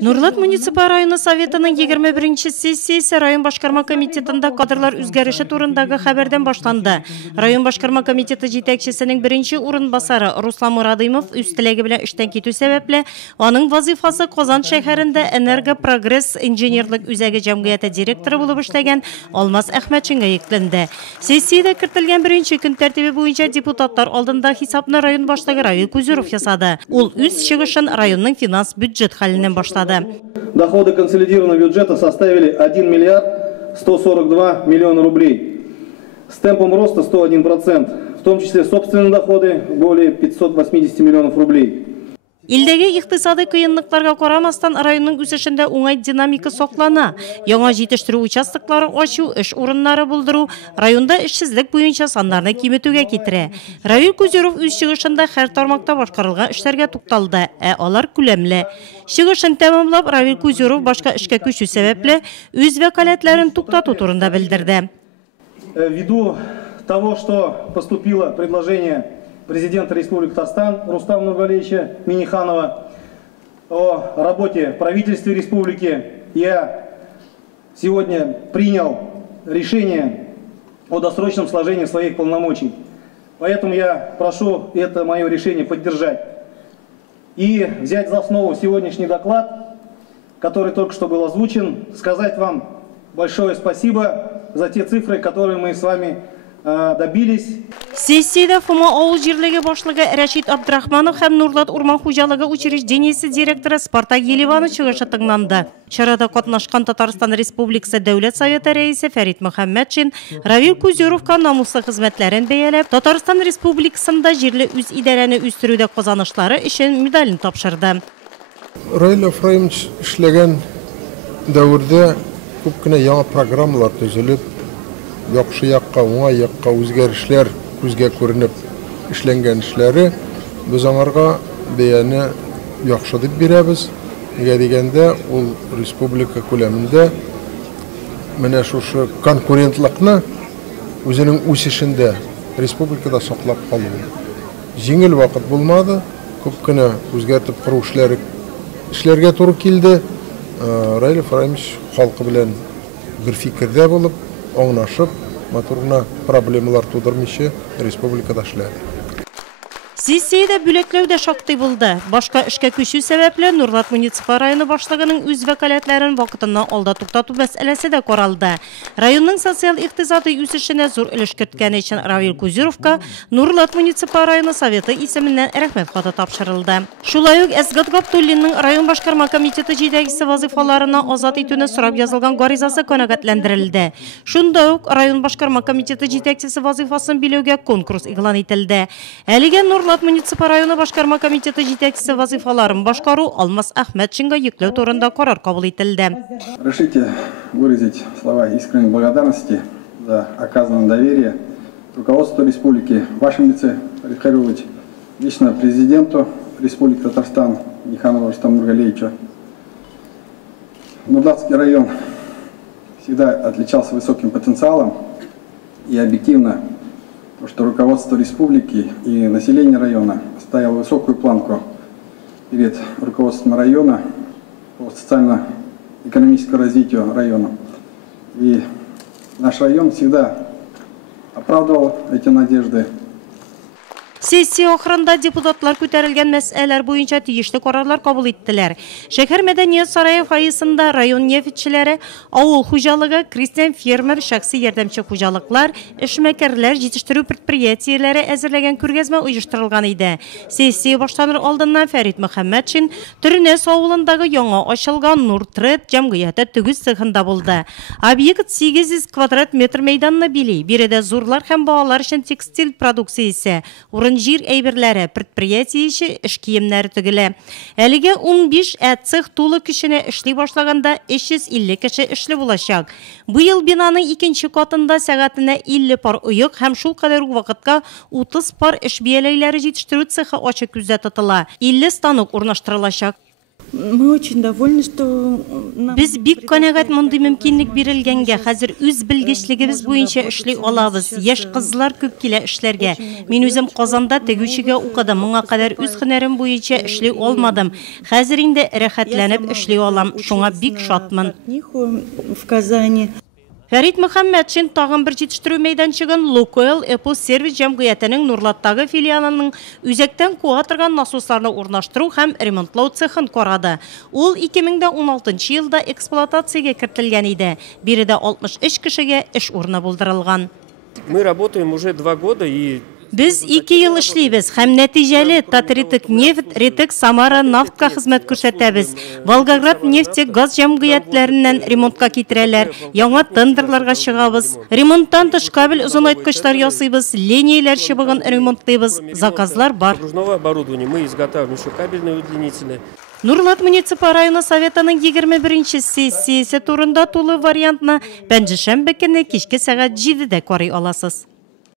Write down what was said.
Нурлат муниципаль районы советының 21-ші сессиясы район башкарма комитетында кадрлар үзгәреше турындагы хәбәрдән башланды. Район башкарма комитеты җитәкчесенең беренче урынбасары Руслан Мурадимов үз теләге белән эштән китү сәбәпле аның вазифасы Казан шәһәрендә Энергопрогресс инженерлык үзәге җәмгыяте директоры булып эшләгән Алмаз Әхмәтшингә йөкләнде. Сессиядә кертелгән беренче көн тәртибе буенча депутатлар алдында хисапны район башлыгы Равил Кузеров ясады. Ул үз чыгышын районның финанс бюджет Доходы консолидированного бюджета составили 1 миллиард 142 миллиона рублей с темпом роста 101%, в том числе собственные доходы более 580 миллионов рублей. Илдәге икътисади кыенлыкларга карамастан районның үсешендә уңай динамика саклана. Яңа җитештерү участоклары ачу, эш урыннары булдыру районда эшсезлек буенча саннарны киметүгә китерә. Равил Кузеров үз чыгышында һәр тармакта башкарылган эшләргә тукталды, алар күләмле. Чыгышын тәмамлап, Равил Кузеров башка эшкә күчү сәбәпле үз вәкаләтләрен туктату турында белдерде. Ввиду того, что поступило предложение президента Республики Татарстан Рустама Нургалиевича Минниханова о работе в правительстве республики, я сегодня принял решение о досрочном сложении своих полномочий. Поэтому я прошу это мое решение поддержать и взять за основу сегодняшний доклад, который только что был озвучен, сказать вам большое спасибо за те цифры, которые мы с вами добились. Сессияда Фома ауыл җирлеге башлыгы Рәшит Абдрахманов һәм Нурлат урман хуҗалыгы учреждениесе директоры Спартак Елеваны чыгышы тыңланды. Чарада катнашкан Татарстан Республикасы Дәүләт Советы рәисе Фәрит Мөхәммәтшин Равил Кузеровка намуслы хезмәтләрен бәяләп, Татарстан Республикасында җирле үз идарәне үстерүдә казанышлары өчен медален тапшырды. Равил Ефремович эшләгән дәврдә күп кенә яңа программалар төзелеп, яхшы якка, уңай якка үзгәрешләр күзгә күренеп эшләнгән эшләре без аңарга бәяне яхшы дип бирәбез. Нигә дигәндә, ул республика күләмендә менә шушы конкурентлыкны үзенең үсешендә республикада саклап калу. Җиңел вакыт булмады, күп кенә үзгәртеп кору эшләргә туры килде. Равил Ефремович халкы белән бер фикердә булып, аңлашып, матурына проблемалар тудырмыйча республикада эшләде. Сессияда бүләкләү дә шактый булды. Башка эшкә күчү сәбәпле Нурлат муниципаль районы башлыгының үз вәкаләтләрен вакытыннан алда туктату мәсьәләсе дә каралды. Районның социаль-икътисади үсешенә зур өлеш керткәне өчен Равил Кузеровка Нурлат муниципаль районы советы исеменнән рәхмәт хаты тапшырылды. Шулай ук Әсгат Габдуллинның район башкарма комитеты җитәкчесе вазифаларына азат итүне сорап язылган гаризасы канәгатьләндерелде. Шунда ук район башкарма комитеты җитәкчесе вазифасын биләүгә конкурс игълан ителде. Әлегә Нурлат муниципаль районы башкарма комитеты җитәкчесе вазифаларын башкару Алмаз Әхмәтшингә йөкләү турында карар кабул ителде. Разрешите выразить слова искренней благодарности за оказанное доверие руководству республики, в вашем лице, Равил Хайруллович, лично президенту Республики Татарстан Минниханову Рустаму Нургалиевичу. Нурлатский район всегда отличался высоким потенциалом и объективно, что руководство республики и население района ставило высокую планку перед руководством района по социально-экономическому развитию района. И наш район всегда оправдывал эти надежды. Сессия ахырында депутатлар күтәрелгән мәсьәләләр буенча тиешле карарлар кабул иттеләр. Шәһәр мәдәният сарае фаизында район нефтьчеләре, авыл хуҗалыгы, крестьян фермер, шәхси ярдәмче хуҗалыклар, эшмәкәрләр җитештерү предприятиеләре әзерләгән күргәзмә оештырылган иде. Сессия башланыр алдыннан Фәрит Мөхәммәтшин Төрнәс авылындагы яңа ачылган Нуртред җәмгыяте төгүз цехында булды. Объект 800 квадрат метр мәйданны били. Биредә зурлар һәм балалар өчен текстиль продукциясе, жир әйберләре, предприятие эш киемнәре тегелә. Әлегә 15 цех тулы кешене эшли башлаганда 350 кеше эшле булачак. Быел бинаның икенче катында сәгатенә 50 пар оек һәм шул кадәр үк вакытка 30 пар эш бияләйләре җитештерү цехы ачык күздә тотыла. 50 станок урнаштырылачак. Мы очень довольны, что Без бик канәгать мондый мөмкинлек бирелгәнгә, хәзер үз белгечлегебез буенча эшли алабыз. Яшь кызлар күп килә эшләргә. Мин үзем Казанда тегүчегә укыдым. Моңа кадәр үз һөнәрем буенча эшли алмадым. Хәзер инде рәхәтләнеп эшли алам. Шуңа бик шатмын. в Казани. Фәрит Мөхәммәтшин тагын бер җитештерү мәйданчыгын Лукойл Эпос Сервис җәмгыятенең Нурлаттагы филиалының үзәктән куа торган насосларны урнаштыру һәм ремонтлау цехын карады. Ул 2016 елда эксплуатациягә кертелгән иде. Биредә 63 кешегә эш урыны булдырылган. Мы работаем уже 2 года и Без 2 ел эшлибез һәм нәтиҗәле Татритек нефт, Ритек Самара нафтка хезмәт күрсәтәбез. Волгоград нефте газ җәмгыятьләреннән ремонтка китерәләр. Яңа тендерларга чыгабыз. Ремонттан тыш кабель озынайткычлар ясыйбыз, линияләр чыбыгын ремонтлыйбыз. Заказлар бар. окружного оборудования мы изготавливаем еще кабельные удлинители. Нурлат муниципаль районы советының 21 сессиясе турында тулы вариантны пәнҗешәмбе көнне кичке сәгать 7дә карый аласыз.